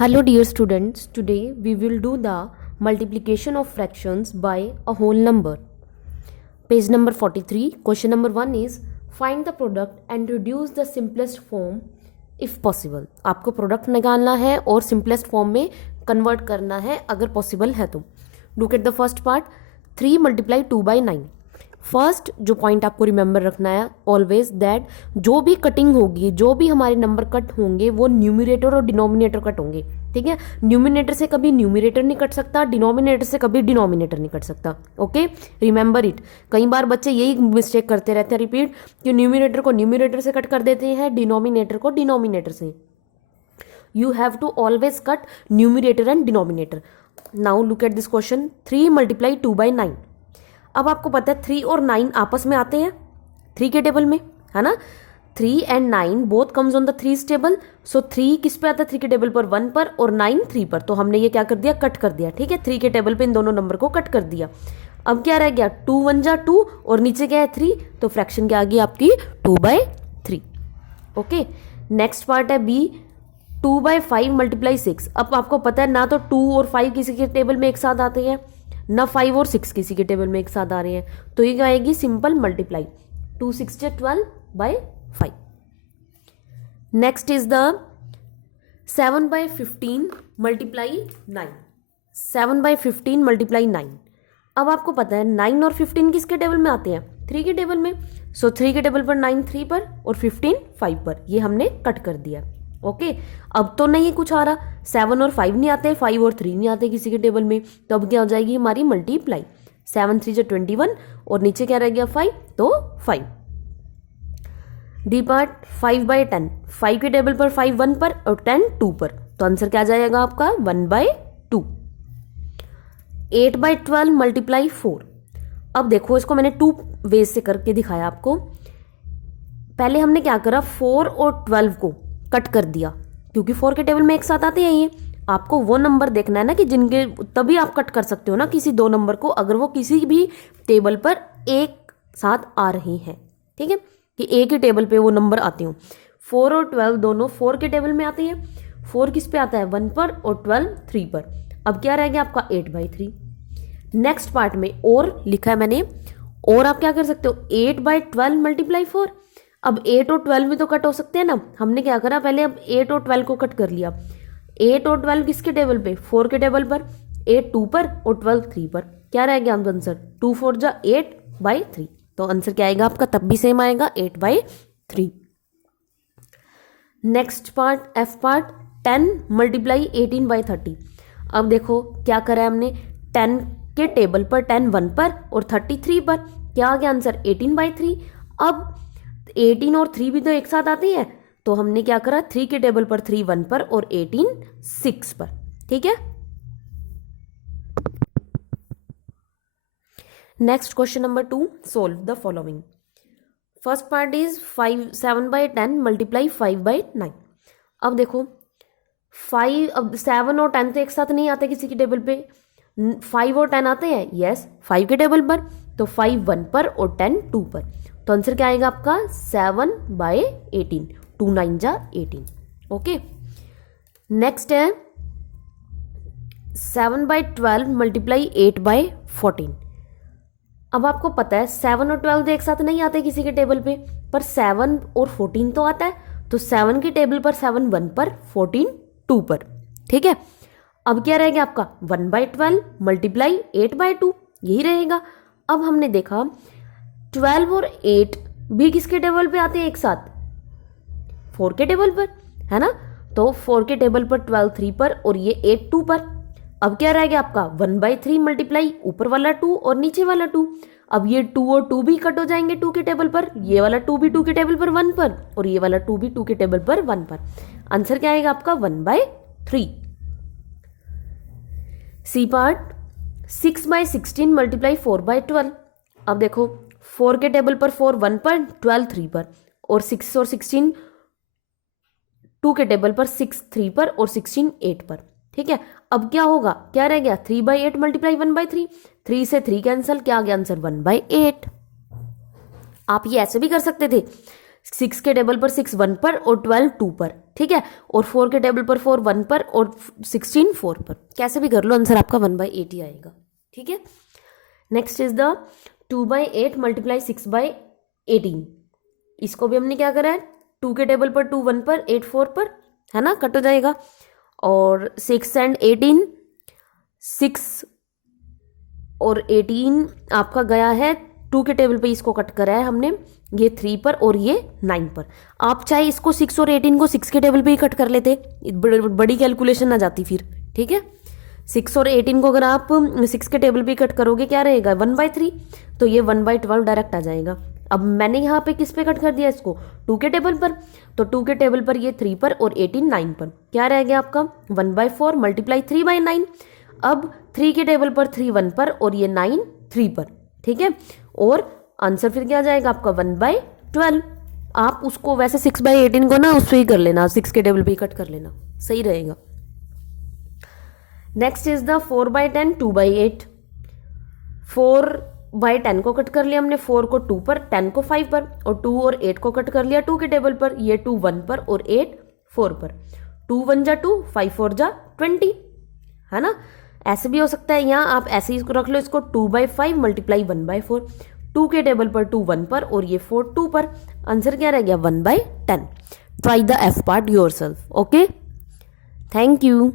Hello dear students, today we will do the multiplication of fractions by a whole number. Page number 43, question number 1 is find the product and reduce the simplest form if possible. आपको product निकालना है और simplest form में convert करना है अगर possible है तो. Look at the first part, 3 multiply 2 by 9. First जो पॉइंट आपको रिमेंबर रखना है ऑलवेज दैट जो भी कटिंग होगी, जो भी हमारे नंबर कट होंगे वो न्यूमिनेटर और डिनोमिनेटर कट होंगे. ठीक है, न्यूमिनेटर से कभी न्यूमिनेटर नहीं कट सकता, डिनोमिनेटर से कभी डिनोमिनेटर नहीं कट सकता. Okay, remember it. कई बार बच्चे यही मिस्टेक करते रहते हैं रिपीट कि न्यूमिनेटर को न्यूमिनेटर से कट कर देते हैं, डिनोमिनेटर को डिनोमिनेटर से. You have to always cut numerator and denominator. Now look at this question, 3 multiply 2 by 9. अब आपको पता है 3 और 9 आपस में आते हैं 3 के टेबल में, है ना. 3 and 9 both comes on the 3 table. So 3 किस पे आता है 3 के टेबल पर, 1 पर, और 9 3 पर. तो हमने ये क्या कर दिया, कट कर दिया. ठीक है, 3 के टेबल पे इन दोनों नंबर को कट कर दिया. अब क्या रह गया, 2 1 जा 2 और नीचे क्या है 3, तो फ्रैक्शन क्या आ गई आपकी 2/3. ओके, नेक्स्ट पार्ट है बी, 2 बाई 5 मल्टीप्लाई 6. अब आपको पता है ना तो 2 और 5 किसी के टेबल में एक साथ आते हैं, ना 5 और 6 किसी के टेबल में एक साथ आ रहे हैं. तो ये क्या आएगी, simple multiply. 2 6 12 by 5. Next is the 7 by 15 multiply 9. 7 by 15 multiply 9. अब आपको पता है 9 और 15 किसके टेबल में आते हैं, 3 के टेबल में. सो 3 के टेबल पर 9 3 पर और 15 5 पर. ये हमने कट कर दिया. ओके, अब तो नहीं कुछ आ रहा, 7 और 5 नहीं आते, 5 और 3 नहीं आते किसी के टेबल में. तो अब क्या हो जाएगी हमारी मल्टीप्लाई. 7 3 21 और नीचे क्या रह गया 5, तो 5. D part 5 by 10. 5 के टेबल पर 5 1 पर और 10 2 पर. तो आंसर क्या जाएगा आपका 1/2. 8 बाई 12 मल्टीप्लाई 4. अब देखो इसको मैंने 2 वेज से करके दिखाया आपको. पहले हमने क्या करा, 4 और 12 को कट कर दिया क्योंकि 4 के टेबल में एक साथ आते हैं. ये आपको वो नंबर देखना है ना कि जिनके, तभी आप कट कर सकते हो ना किसी दो नंबर को अगर वो किसी भी टेबल पर एक साथ आ रहे हैं. ठीक है, कि एक ही टेबल पे वो नंबर आते हो. 4 और 12 दोनों 4 के टेबल में आते हैं. 4 किस पे आता है 1 पर और 12 3 पर. अब क्या रह गया आपका 8/3. नेक्स्ट पार्ट में और लिखा है मैंने, और आप क्या कर सकते हो 8/12 मल्टीप्लाई 4. अब 8 और 12 भी तो कट हो सकते हैं ना. हमने क्या करा पहले, अब 8 और 12 को कट कर लिया. 8 और 12 किसके टेबल पे, 4 के टेबल पर. 8 2 पर और 12 3 पर. क्या रह गया आंसर 2 4 जा 8/3. तो आंसर क्या आएगा आपका, तब भी सेम आएगा 8/3. Next part F part, 10 multiply 18/30. अब देखो क्या करा है हमने, 10 के टेबल पर 10 1 पर और 30 3 पर. क्या आ गया आंसर 18/3. अब 18 और 3 भी तो एक साथ आते हैं, तो हमने क्या करा 3 के टेबल पर 3 1 पर और 18 6 पर. ठीक है, next question number 2, solve the following. First part is 7 by 10 multiply 5/9. अब देखो 5, अब 7 और 10 तो एक साथ नहीं आते किसी के टेबल पे. 5 और 10 आते हैं, यस 5 के टेबल पर. तो 5 1 पर और 10 2 पर. तो आंसर क्या आएगा आपका 7/18. 2 9 जा 18. ओके, नेक्स्ट है 7/12 मल्टीप्लाई 8/14. अब आपको पता है 7 और 12 तो एक साथ नहीं आते किसी के टेबल पे, पर 7 और 14 तो आता है. तो 7 के टेबल पर 7 1 पर, 14 2 पर. ठीक है, अब क्या रहेगा आपका 1/12 मल्टीप्लाई 8/2. यही रहेगा. अब हमने देखा 12 और 8 भी किसके टेबल पे आते हैं एक साथ, 4 के टेबल पर, है ना. तो 4 के टेबल पर 12 3 पर और ये 8 2 पर. अब क्या रह गया आपका 1/3 मल्टीप्लाई ऊपर वाला 2 और नीचे वाला 2. अब ये 2 और 2 भी कट हो जाएंगे 2 के टेबल पर. ये वाला 2 भी 2 के टेबल पर 1 पर और ये वाला 2 भी 2 के टेबल पर 1 पर. आंसर क्या आएगा आपका 1/3. C part 6/16 multiply 4/12. अब देखो 4 के टेबल पर 4 1 पर, 12 3 पर और 6 और 16 2 के टेबल पर 6 3 पर और 16 8 पर. ठीक है, अब क्या होगा, क्या रह गया 3/8 मल्टीप्लाई 1/3. 3 से 3 कैंसल, क्या आ गया आंसर 1/8. आप ये ऐसे भी कर सकते थे, 6 के टेबल पर 6 1 पर और 12 2 पर, ठीक है। और 4 के टेबल पर 4 1 पर और 16 4 पर। कैसे भी कर लो, आंसर आपका 1/8 ही आएगा, ठीक है। Next is the 2/8 multiply 6/18। इसको भी हमने क्या करा है, 2 के टेबल पर 2 1 पर 8 4 पर, है ना, कट हो जाएगा। और 6 एंड 18, 6 और 18 आपका गया है 2 के टेबल पे, इसको कट करा है हमने, ये 3 पर और ये 9 पर। आप चाहे इसको 6 और 18 को 6 के टेबल पे ही कट कर लेते, बड़ी कैलकुलेशन ना जाती फिर, ठीक है। 6 और 18 को अगर आप 6 के टेबल पे कट करोगे क्या रहेगा, 1/3, तो ये 1/12 डायरेक्ट आ जाएगा। अब मैंने यहाँ पे किस पे कट कर दिया इसको, 2 के टेबल पर, तो 2 के टेबल पर ये 3 पर और 18 9 पर, क्या रह गया आपका 1/4 मल्टीप्लाई 3/9। अब 3 के टेबल पर 3 1 पर और ये 9 3 पर, ठीक है। और आंसर फिर क्या जाएगा आपका 1/12। आप उसको वैसे 6/18 को ना उससे ही कर लेना, 6 के टेबल पे ही कट कर लेना, सही रहेगा। Next is the 4/10 2/8। 4/10 को कट कर लिया हमने, 4 को 2 पर, 10 को 5 पर, और 2 और 8 को कट कर लिया 2 के टेबल पर, ये 2 1 पर और 8 4 पर। 2 1 जा 2, 5 4 जा 20, है ना। ऐसे भी हो सकता है, यहाँ आप ऐसे ही रख लो इसको, 2/5 मल्टीप्लाई 1/4। 2 के टेबल पर 2 1 पर और ये 4 2 पर। आंसर क्या रह गया 1/10। Try the F part your self. Okay, thank you.